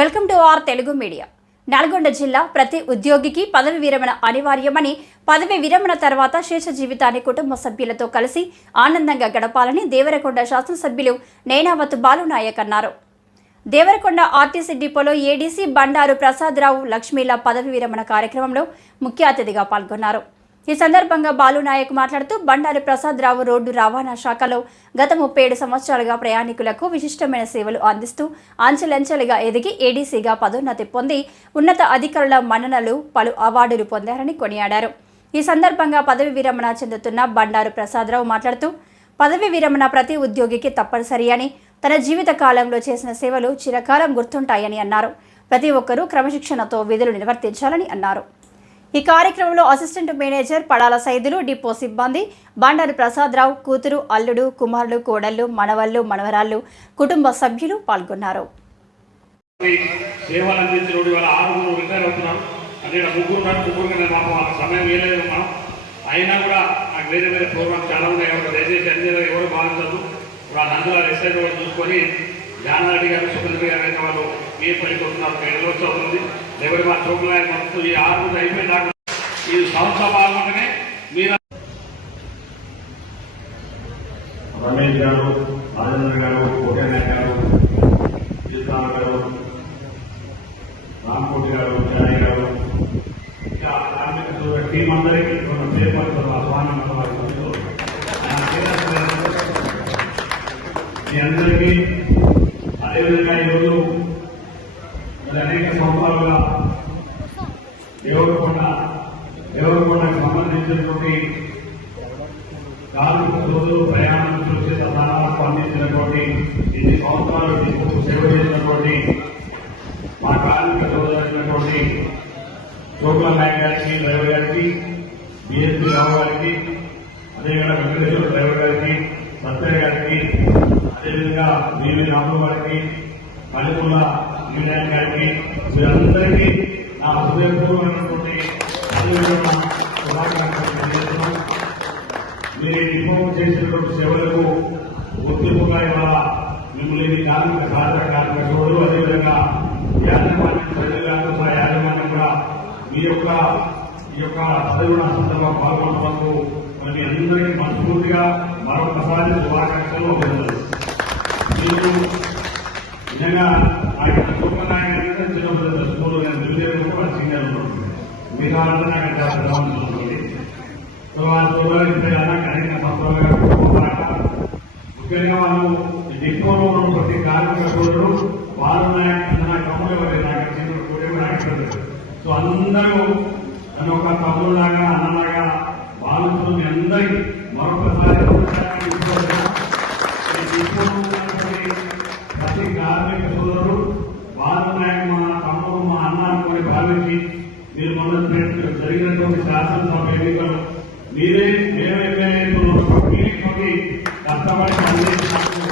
Welcome to our Telugu media. Nalgonda జిల్లా ప్రతి ఉద్యోగికి పదవి విరమణ అనివార్యమని పదవి విరమణ తర్వాత శేష జీవితాన్ని కుటుంబ సభ్యులతో కలిసి ఆనందంగా గడపాలని దేవరకొండ శాసనసభ్యులు నేనావత్ బాలునాయక్ అన్నారు. దేవరకొండ ఆర్టీసీ డిపోలో ఏడీసీ బండారు ప్రసాదరావు లక్ష్మీల పదవి విరమణ కార్యక్రమంలో ముఖ్య అతిథిగా పాల్గొన్నారు. ఈ సందర్భంగా బాలునాయక్ మాట్లాడుతూ బండారు ప్రసాదరావు రోడ్డు రవాణా శాఖలో గత ముప్పై ఏడు సంవత్సరాలుగా ప్రయాణికులకు విశిష్టమైన సేవలు అందిస్తూ అంచెలంచెలుగా ఎదిగి ఏడీసీగా పదోన్నతి పొంది ఉన్నత అధికారుల మన్ననలు పలు అవార్డులు పొందారని కొనియాడారు. ఈ సందర్భంగా పదవి విరమణ చెందుతున్న బండారు ప్రసాదరావు మాట్లాడుతూ పదవి విరమణ ప్రతి ఉద్యోగికి తప్పనిసరి అని తన జీవిత కాలంలో చేసిన సేవలు చిరకాలం గుర్తుంటాయని అన్నారు. ప్రతి ఒక్కరూ క్రమశిక్షణతో విధులు నిర్వర్తించాలని అన్నారు. ఈ కార్యక్రమంలో assistant manager Padala Saidulu depot సిబ్బంది బండారు ప్రసాదరావు కూతురు అల్లుడు కుమారులు కోడళ్ళు మనవళ్ళు మనవరాళ్ళు కుటుంబ సభ్యులు పాల్గొన్నారు. అయినా కూడా నాకు వేరే వేరే ప్రోగ్రామ్ చాలా ఉన్నాయి దయచేసి అన్ని ఎవరు భావించదు ఇప్పుడు ఆ నందుల చూసుకొని జానారెడ్డి గారు సురేంద్ర గారు అయితే వాళ్ళు ఏ పనికొస్తున్నారు ఎడవచ్చు అవుతుంది లేకపోతే మా చోట్ల మొత్తం ఈ ఆరు అయిపోయిన దాకా ఈ సంస్థ బాగుంటేనే మీరు రమేష్ గారు రాజేంద్ర గారు కోటేనాయ్ గారు సీతారామ గారు రామకోటి గారు విజయ్ గారు ఇంకా కార్మిక టీం అందరికీ మనం చేపడుతున్న ఆహ్వానం మీ అందరికీ అదేవిధంగా ఈరోజు అనేక సంవత్సరాలుగా దేవరకొండ దేవరకొండకు సంబంధించినటువంటి కార్మిక సోదరులు ప్రయాణం సురక్షిత ధనాలకు అందించినటువంటి ఇన్ని సంవత్సరాలు మీకు సేవ చేసినటువంటి మా కార్మిక సోదరైనటువంటి చోట్ల నాయక్ గారికి డ్రైవర్ గారికి బిఎస్పీ రావు గారికి అదేవిధంగా వెంకటేశ్వర డ్రైవర్ గారికి బీవీ రాములు గారికి మణిపుల్ల వినాయక్ గారికి వీరందరికీ నా హృదయపూర్వమైనటువంటి మీరు ఇన్ఫార్మ్ చేసినటువంటి సేవలకు గుర్తింపుగా ఇవాళ మిమ్మల్ని కార్మిక సాధన కార్మిక సోదరులు అదేవిధంగా యాజమాన్యం ప్రజలకు మా యాజమాన్యం కూడా మీ యొక్క ఈ యొక్క చదువున సందర్భంగా పాల్గొన్నందుకు మరి అందరికీ మనస్ఫూర్తిగా మరొకసారి శుభాకాంక్షలు. అభినందనలు నిజంగా ఆయన గొప్ప నాయకుడు చిన్నప్పుడు స్కూల్ నేను కూడా సీనియర్ మీరు వాళ్ళంతా చాలా సో ఆ చూడాలంటే అలాగే అనేక సంవత్సరాలుగా ముఖ్యంగా మనం ఈ ఉన్న ప్రతి కార్మిక సోదరుడు వారు నా కమ్ములు ఎవరు నాకు చిన్న కూడా సో అందరూ నన్ను ఒక తమ్ముడులాగా అన్నలాగా భావిస్తూ మీ అందరికీ మరొకసారి శాసనసభ ఎన్నికలు మీరే ఏమైతే మీతోటి కష్టపడి పనిచేసినప్పుడు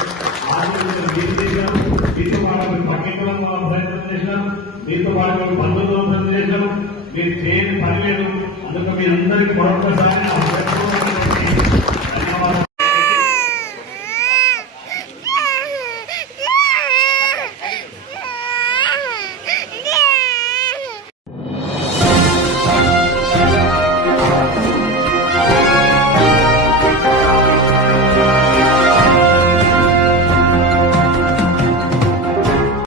మీరు చేశాం మీతో పాటు పక్కించడం వల్ల ప్రయత్నం చేశాం. మీతో పాటు బంధువులు ప్రయత్నం చేశాం. మీరు చేయని పని లేదు. మీ అందరికీ మరొకసారి